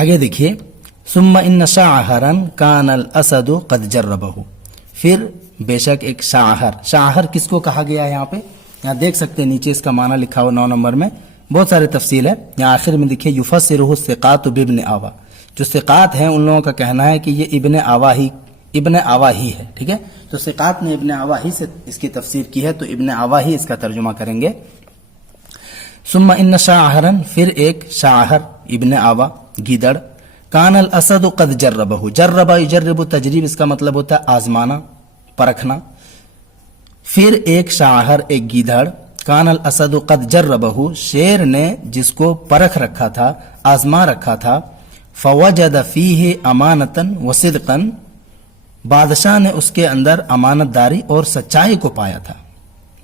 آگے دیکھیے ثم ان شاعرن کان الاسد قد جربہ، پھر بے شک ایک شاعر کس کو کہا گیا ہے یہاں پہ؟ یہاں دیکھ سکتے ہیں نیچے اس کا معنی لکھا ہوا 9 نمبر میں، بہت سارے تفصیل ہے، یہاں آخر میں دیکھیے یفسرہ الثقات بابن آوا، جو ثقات ہیں ان لوگوں کا کہنا ہے کہ یہ ابن آوا ہی ہے، ٹھیک ہے؟ تو ثقات نے ابن آوا ہی سے اس کی تفسیر کی ہے، تو ابن آوا ہی اس کا ترجمہ کریں گے۔ ثم ان شاعرن، پھر ایک شاعر ابن آوا گیدڑ، کان الاسد قد جربہ، جربہ یجرب تجریب، اس کا مطلب ہوتا ہے آزمانا، پرکھنا۔ پھر ایک شاعر ایک گیدڑ، کان الاسد قد جربہ، شیر نے جس کو پرکھ رکھا تھا، آزما رکھا تھا، فوجد فیہ امانتا وصدقا، بادشاہ نے اس کے اندر امانت داری اور سچائی کو پایا تھا،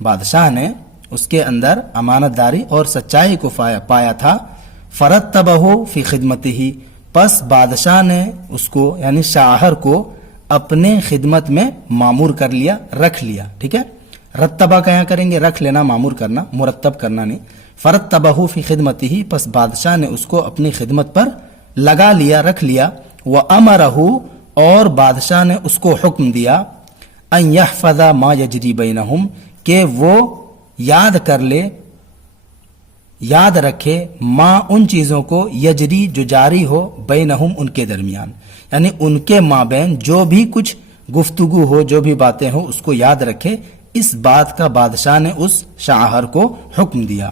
بادشاہ نے اس کے اندر امانت داری اور سچائی کو پایا تھا، فرتبہ فی خدمتہ، پس بادشاہ نے اس کو یعنی شاعر کو اپنے خدمت میں معمور کر لیا، رکھ لیا، ٹھیک ہے؟ رتبہ کا یہاں کریں گے رکھ لینا، معمور کرنا، مرتب کرنا نہیں۔ فرتبہ فی خدمتہ، پس بادشاہ نے اس کو اپنی خدمت پر لگا لیا، رکھ لیا، وامرہ، اور بادشاہ نے اس کو حکم دیا، ان یحفظ ما یجری بینہم، کہ وہ یاد کر لے، یاد رکھے، ما ان چیزوں کو، یجری جو جاری ہو، بینہم ان کے درمیان، یعنی ان کے مابین جو بھی کچھ گفتگو ہو، جو بھی باتیں ہو، اس کو یاد رکھے۔ اس بات کا بادشاہ نے اس شاعر کو حکم دیا۔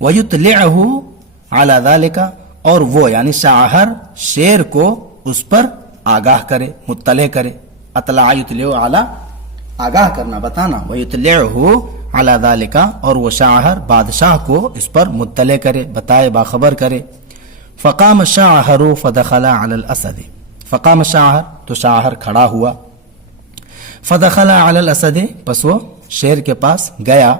وَيُطْلِعُهُ عَلَى ذَلِكَ، اور وہ یعنی شاعر شیر کو اس پر آگاہ کرے، مطلع کرے، اطلاع یطلع علی، آگاہ کرنا، بتانا، وَيُطْلِعُهُ عَلَى ذَلِكَ، اور وہ شاعر بادشاہ کو اس پر مطلع کرے، بتائے، باخبر کرے۔ فقام الشاعر فدخل علی الاسد، فقام الشاعر، تو شاعر کھڑا ہوا، فدخل علی الاسد، پس وہ شیر کے پاس گیا،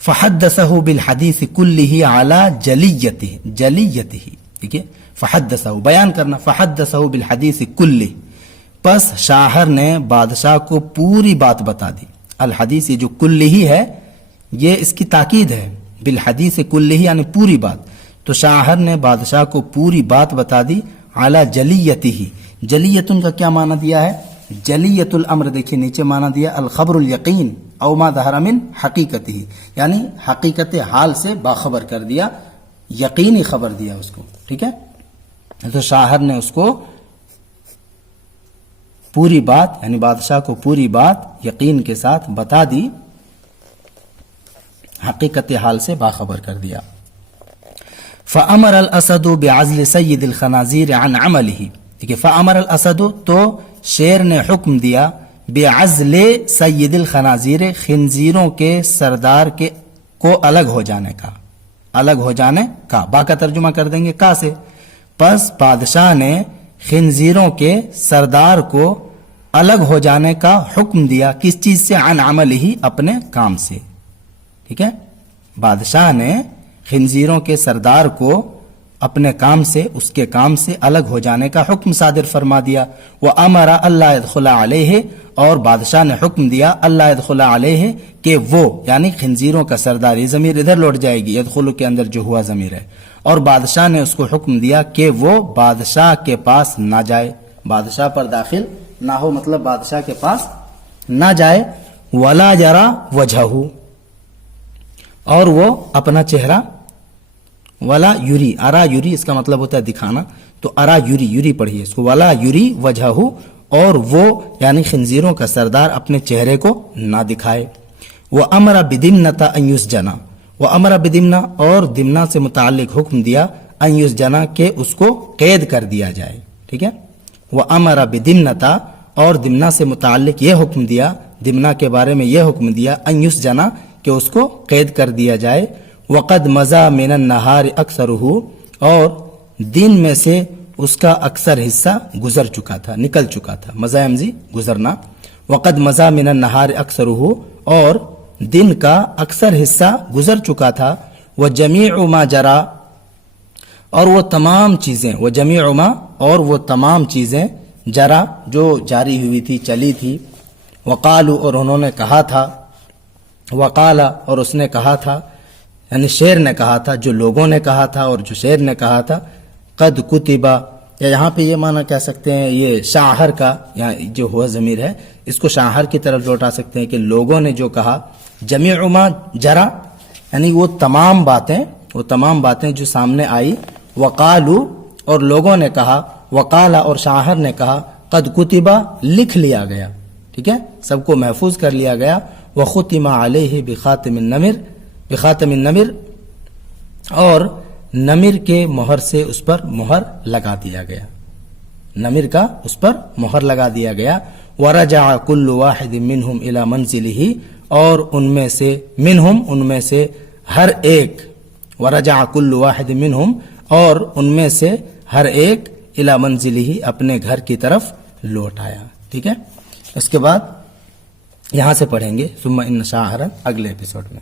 فحدثہ بالحدیث کلہ علی جلیتہ، جلیتہ، ٹھیک ہے؟ فحدثہ بیان کرنا، فحدثہ بالحدیث کلہ، پس شاعر نے بادشاہ کو پوری بات بتا دی۔ الحدیث، یہ جو کلہ ہے یہ اس کی تاکید ہے، بالحدیث کلہ یعنی پوری بات، تو شاعر نے بادشاہ کو پوری بات بتا دی، علی جلیتہ، جلیتن کا کیا معنی دیا ہے؟ جلیت الامر، دیکھیے نیچے معنی دیا الخبر الیقین او ما ظہر من حقیقتہ، یعنی حقیقت حال سے باخبر کر دیا، یقینی خبر دیا اس کو، ٹھیک ہے؟ تو شاعر نے اس کو پوری بات یعنی بادشاہ کو پوری بات یقین کے ساتھ بتا دی، حقیقت حال سے باخبر کر دیا۔ فأمر الاسد بعزل سید الخنازیر عن عملہ، ٹھیک ہے؟ فأمر الاسد، تو شیر نے حکم دیا، بعزل سید الخنازیر، خنزیروں کے سردار کے کو الگ ہو جانے کا، الگ ہو جانے کا، با کا ترجمہ کر دیں گے کا سے، پس بادشاہ نے خنزیروں کے سردار کو الگ ہو جانے کا حکم دیا، کس چیز سے؟ عن عملہ، اپنے کام سے، ٹھیک ہے؟ بادشاہ نے خنزیروں کے سردار کو اپنے کام سے، اس کے کام سے الگ ہو جانے کا حکم صادر فرما دیا۔ وَأَمَرَ أَلَّا يَدْخُلَ عَلَيْهِ، اور بادشاہ نے حکم دیا، اللہ يدخل علیہ، کہ وہ یعنی خنزیروں کا سردار، یہ ضمیر ادھر لوٹ جائے گی، يدخل کے اندر جو ہوا ضمیر ہے، اور بادشاہ نے اس کو حکم دیا کہ وہ بادشاہ کے پاس نہ جائے، بادشاہ پر داخل نہ ہو، مطلب بادشاہ کے پاس نہ جائے۔ وَلَا يَرَى وَجْهَهُ، اور وہ اپنا چہرہ، ولا یوری، ارا یوری اس کا مطلب ہوتا ہے دکھانا، تو ارا یوری، یوری پڑھیے اس کو، ولا یوری وجہہ، اور وہ یعنی خنزیروں کا سردار اپنے چہرے کو نہ دکھائے۔ وَأَمَرَ بِدِمْنَةَ أَن يُسْجَنَ، وَأَمَرَ بِدِمْنَةَ، اور دمنہ سے متعلق حکم دیا، أن يُسْجَنَ، کہ اس کو قید کر دیا جائے، ٹھیک ہے؟ وَأَمَرَ بِدِمْنَةَ، اور دمنہ سے متعلق یہ حکم دیا، دمنہ کے بارے میں یہ حکم دیا، أن يُسْجَنَ، کہ اس کو قید کر دیا جائے۔ وقد مزا من النہار اکثرہ، اور دن میں سے اس کا اکثر حصہ گزر چکا تھا، نکل چکا تھا، مزا یمزی گزرنا، وقد مزا من النہار اکثرہ، اور دن کا اکثر حصہ گزر چکا تھا۔ وجمیع ما جرا، اور وہ تمام چیزیں، وجمیع ما، اور وہ تمام چیزیں، جرا جو جاری ہوئی تھی، چلی تھی۔ وقالو، اور انہوں نے کہا تھا، وقالا، اور اس نے کہا تھا، یعنی شیر نے کہا تھا، جو لوگوں نے کہا تھا اور جو شیر نے کہا تھا، قد کتبا، یا یہاں پہ یہ معنی کہہ سکتے ہیں یہ شاہر کا، یہاں جو ہوا ضمیر ہے اس کو شاہر کی طرف لوٹا سکتے ہیں کہ لوگوں نے جو کہا، جمیع ما جرا یعنی وہ تمام باتیں جو سامنے آئی، وقالو اور لوگوں نے کہا، وقالا اور شاہر نے کہا، قد کتبا لکھ لیا گیا، ٹھیک ہے، سب کو محفوظ کر لیا گیا، وختم علیہ بخاتم النمر اور نمر کے مہر سے اس پر مہر لگا دیا گیا، نمر کا اس پر مہر لگا دیا گیا، ورجع کل واحد منہم الی منزلہ اور ان میں سے ہر ایک، ورجع کل واحد منہم اور ان میں سے ہر ایک الی منزلہ اپنے گھر کی طرف لوٹ آیا، ٹھیک ہے۔ اس کے بعد یہاں سے پڑھیں گے ثم ان شاہرا اگلے ایپیسوڈ میں۔